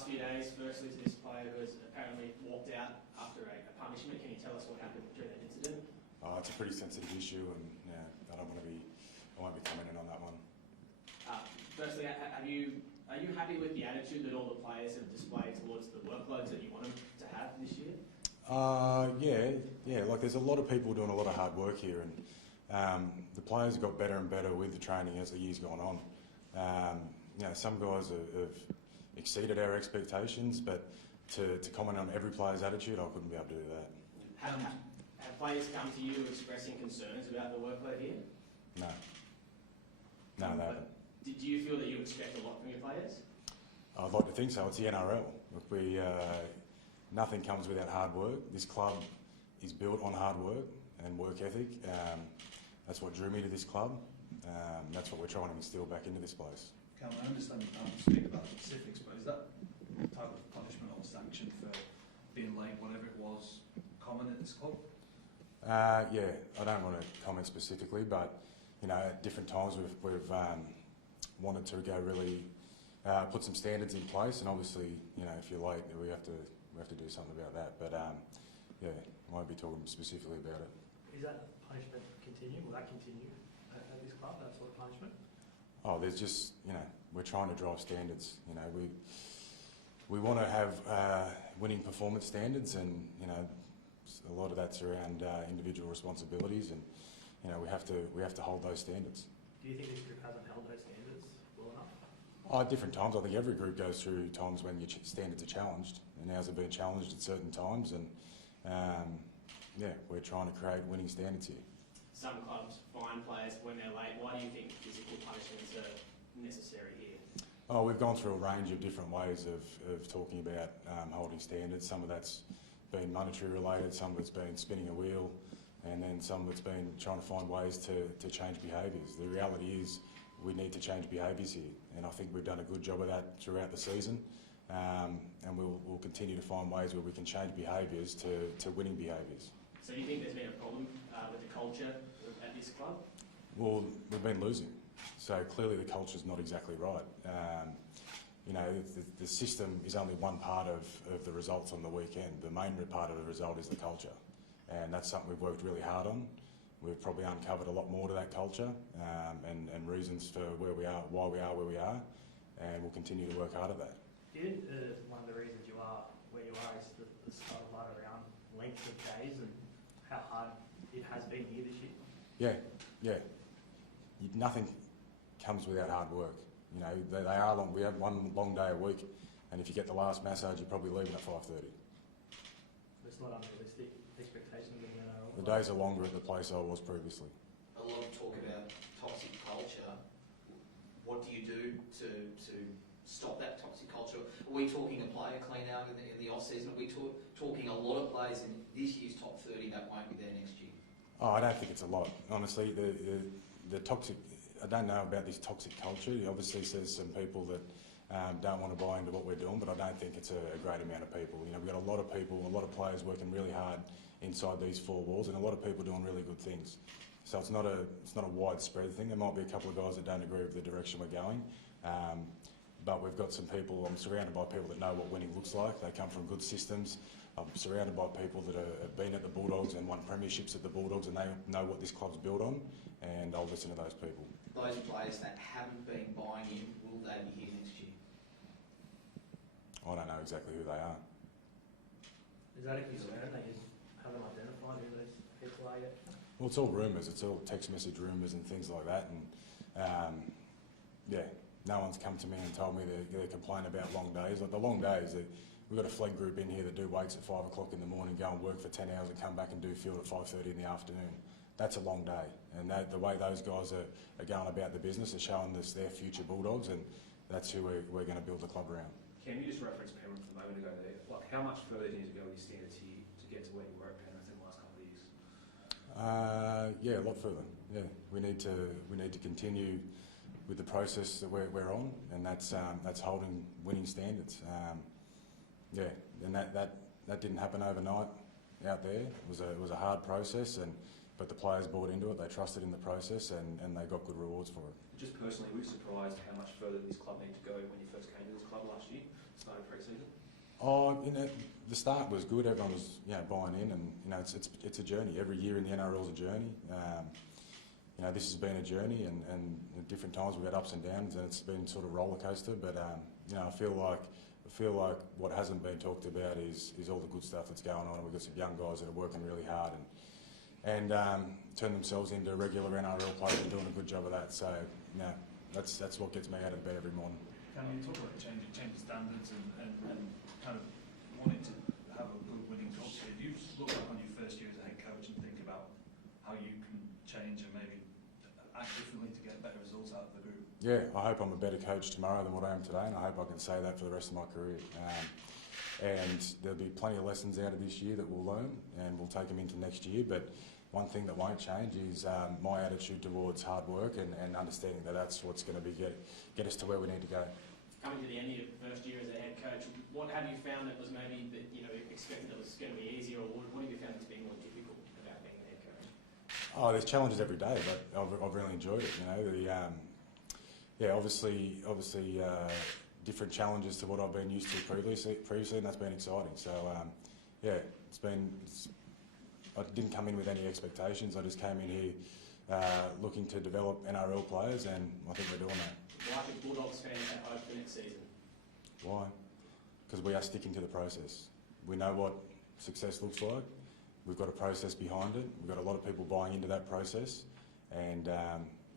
last few days, firstly to this player who has apparently walked out after a punishment. Can you tell us what happened during that incident? It's a pretty sensitive issue, and yeah, I won't be commenting on that one. Firstly, are you happy with the attitude that all the players have displayed towards the workloads that you want them to have this year? Yeah. Like there's a lot of people doing a lot of hard work here, and the players have got better and better with the training as the year's gone on. Some guys have exceeded our expectations, but to comment on every player's attitude, I couldn't be able to do that. Have players come to you expressing concerns about the workload here? No, they haven't. Do you feel that you expect a lot from your players? I'd like to think so. It's the NRL. Look, nothing comes without hard work. This club is built on hard work and work ethic. That's what drew me to this club. That's what we're trying to instill back into this place. Cal, I understand you can't speak about the specifics, but is that type of punishment or sanction for being late, whatever it was, common at this club? Yeah, I don't want to comment specifically, but at different times we've wanted to go really put some standards in place, and obviously, if you're late, we have to do something about that. But yeah, I won't be talking specifically about it. Is that punishment continue? Will that continue at this club? That sort of punishment? There's just we're trying to drive standards. We want to have winning performance standards, and a lot of that's around individual responsibilities, and we have to hold those standards. Do you think this group hasn't held those standards well enough? At different times. I think every group goes through times when your standards are challenged, and ours have been challenged at certain times, and we're trying to create winning standards here. Some clubs fine players when they're late. Why do you think physical punishments are necessary here? We've gone through a range of different ways of talking about holding standards. Some of that's been monetary related, some of it's been spinning a wheel, and then some of it's been trying to find ways to change behaviours. The reality is we need to change behaviours here, and I think we've done a good job of that throughout the season, and we'll continue to find ways where we can change behaviours to winning behaviours. So do you think there's been a problem with the culture at this club? Well, we've been losing, so clearly the culture's not exactly right. The system is only one part of the results on the weekend. The main part of the result is the culture, and that's something we've worked really hard on. We've probably uncovered a lot more to that culture and reasons for where we are, why we are where we are, and we'll continue to work hard at that. One of the reasons you are where you are is the skyline around length of days and how hard it has been here this year. Yeah. Nothing comes without hard work. They are long. We have one long day a week, and if you get the last massage, you're probably leaving at 5:30. It's not unrealistic expectations of the NRL. The days are longer at the place I was previously. A lot of talk about toxic culture. What do you do to stop that toxic culture? Are we talking a player clean out in the off season? Are we talking a lot of players in this year's top 30 that won't be there next year? I don't think it's a lot. Honestly, the toxic. I don't know about this toxic culture. Obviously, there's some people that don't want to buy into what we're doing, but I don't think it's a great amount of people. We've got a lot of people, a lot of players working really hard inside these four walls, and a lot of people doing really good things. So it's not a widespread thing. There might be a couple of guys that don't agree with the direction we're going, but we've got some people. I'm surrounded by people that know what winning looks like. They come from good systems. I'm surrounded by people that have been at the Bulldogs and won premierships at the Bulldogs, and they know what this club's built on, and I'll listen to those people. Those players that haven't been buying in, will they be here next year? I don't know exactly who they are. Is that a concern that you haven't identified who those people are yet? Well, it's all rumours. It's all text message rumours and things like that. And no one's come to me and told me they're complaining about long days. Like the long days, we've got a flag group in here that do weights at 5 o'clock in the morning, go and work for 10 hours and come back and do field at 5:30 in the afternoon. That's a long day. And the way those guys are going about the business is showing us their future Bulldogs, and that's who we're going to build the club around. Can you just reference Penrith a moment ago there? Like, how much further do you need to go with your standards here to get to where you were at Penrith in the last couple of years? A lot further. Yeah, we need to continue with the process that we're on, and that's holding winning standards. And that didn't happen overnight out there. It was a hard process, but the players bought into it. They trusted in the process, and they got good rewards for it. Just personally, were you surprised how much further this club needed to go when you first came to this club last year? It's started pre-season? Oh, the start was good. Everyone was, buying in, and it's a journey. Every year in the NRL is a journey. This has been a journey, and at different times we've had ups and downs, and it's been sort of roller coaster. But I feel like what hasn't been talked about is all the good stuff that's going on. And we've got some young guys that are working really hard and turn themselves into regular NRL players and doing a good job of that. So that's what gets me out of bed every morning. Can you talk about change standards and kind of wanting to have a good winning culture? Do you look back on your first year as a head coach and think about how you can change and maybe act differently to get better results out of the group? Yeah, I hope I'm a better coach tomorrow than what I am today, and I hope I can say that for the rest of my career. And there'll be plenty of lessons out of this year that we'll learn, and we'll take them into next year. But one thing that won't change is my attitude towards hard work and understanding that that's what's going to be get us to where we need to go. Coming to the end of your first year as a head coach, what have you found that was maybe that expected that was going to be easier, or what have you found that's been more difficult about being a head coach? Oh, there's challenges every day, but I've really enjoyed it. Obviously, different challenges to what I've been used to previously, and that's been exciting. So, I didn't come in with any expectations. I just came in here looking to develop NRL players, and I think we're doing that. Why should Bulldogs fans have hope for next season? Why? Because we are sticking to the process. We know what success looks like. We've got a process behind it. We've got a lot of people buying into that process, and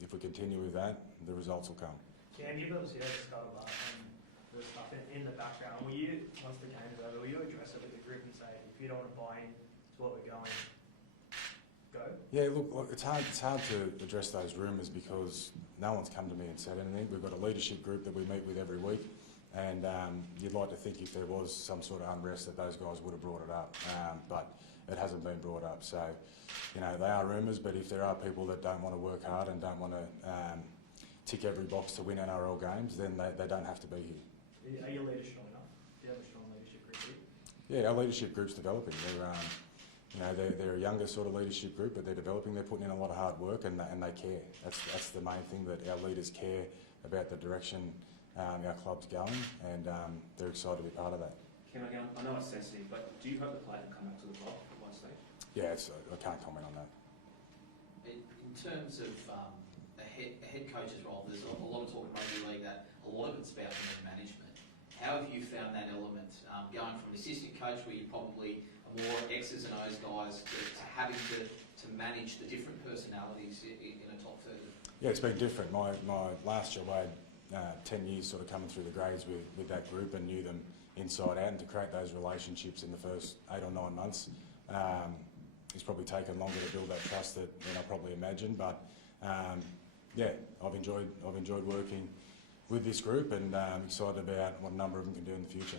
if we continue with that, the results will come. Cam, you've obviously heard scuttlebutt and the stuff in the background. Will you, once the game's over, will you address it with the group and say, if you don't want to buy in to what we're going, go? Yeah, look, it's hard to address those rumours because no one's come to me and said anything. We've got a leadership group that we meet with every week, and you'd like to think if there was some sort of unrest that those guys would have brought it up, but it hasn't been brought up. So, they are rumours, but if there are people that don't want to work hard and don't want to tick every box to win NRL games, then they don't have to be here. Are your leaders strong enough? Do you have a strong leadership group here? Yeah, our leadership group's developing. They're a younger sort of leadership group, but they're developing. They're putting in a lot of hard work, and they care. That's the main thing, that our leaders care about the direction our club's going, and they're excited to be part of that. Kim, again, I know it's sensitive, but do you hope the players can come back to the club at one stage? Yeah, I can't comment on that. In terms of a head coach's role, there's a lot of talk in rugby league that a lot of it's about management. How have you found that element, going from an assistant coach where you're probably more X's and O's guys to having to manage the different personalities in a top 30? Yeah, it's been different. My last job, I had 10 years sort of coming through the grades with that group and knew them inside out, and to create those relationships in the first 8 or 9 months, it's probably taken longer to build that trust than I probably imagined. But I've enjoyed working with this group, and I'm excited about what a number of them can do in the future.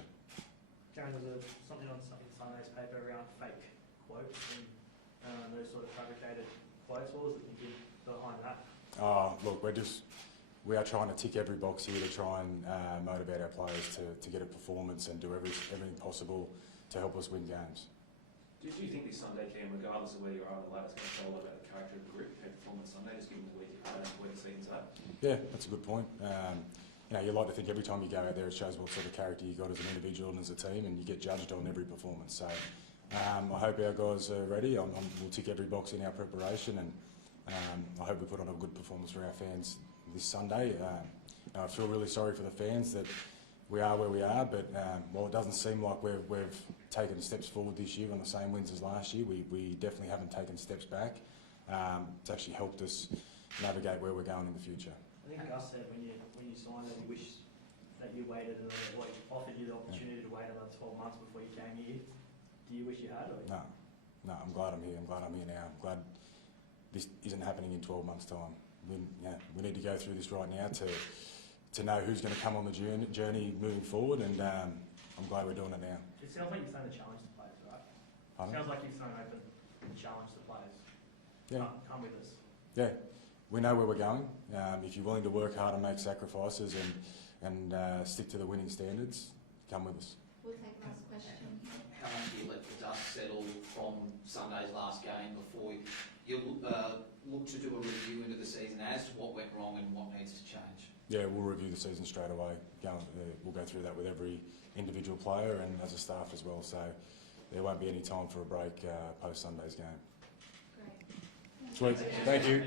Karen, there's something on Sunday's paper around fake quotes and those sort of fabricated quotes. What was the thinking behind that? Look, we are trying to tick every box here to try and motivate our players to get a performance and do everything possible to help us win games. Do you think this Sunday, Cam, regardless of where you are on the ladder, is going to tell about the character of the group, how performance Sunday, just given the week you've had and the week season's had? Yeah, that's a good point. You like to think every time you go out there it shows what sort of character you got as an individual and as a team, and you get judged on every performance. So I hope our guys are ready. We'll tick every box in our preparation, and I hope we put on a good performance for our fans this Sunday. I feel really sorry for the fans that we are where we are, but while it doesn't seem like we've taken steps forward this year on the same wins as last year, we definitely haven't taken steps back. It's actually helped us navigate where we're going in the future. I think Gus said when you signed that you wish that you waited offered you the opportunity to wait another 12 months before you came here. Do you wish you had? Or? No, I'm glad I'm here. I'm glad I'm here now. I'm glad this isn't happening in 12 months' time. We need to go through this right now to know who's going to come on the journey moving forward, and I'm glad we're doing it now. It sounds like you've thrown a challenge to players, right? Pardon? It sounds like you've thrown open a challenge to players. Yeah. Come with us. Yeah, we know where we're going. If you're willing to work hard and make sacrifices and stick to the winning standards, come with us. We'll take last question. How long do you let the dust settle from Sunday's last game before you look to do a review into the season as to what went wrong and what needs to change? Yeah, we'll review the season straight away. We'll go through that with every individual. individual player and as a staff as well. So there won't be any time for a break post Sunday's game. Great. Sweet. Thank you.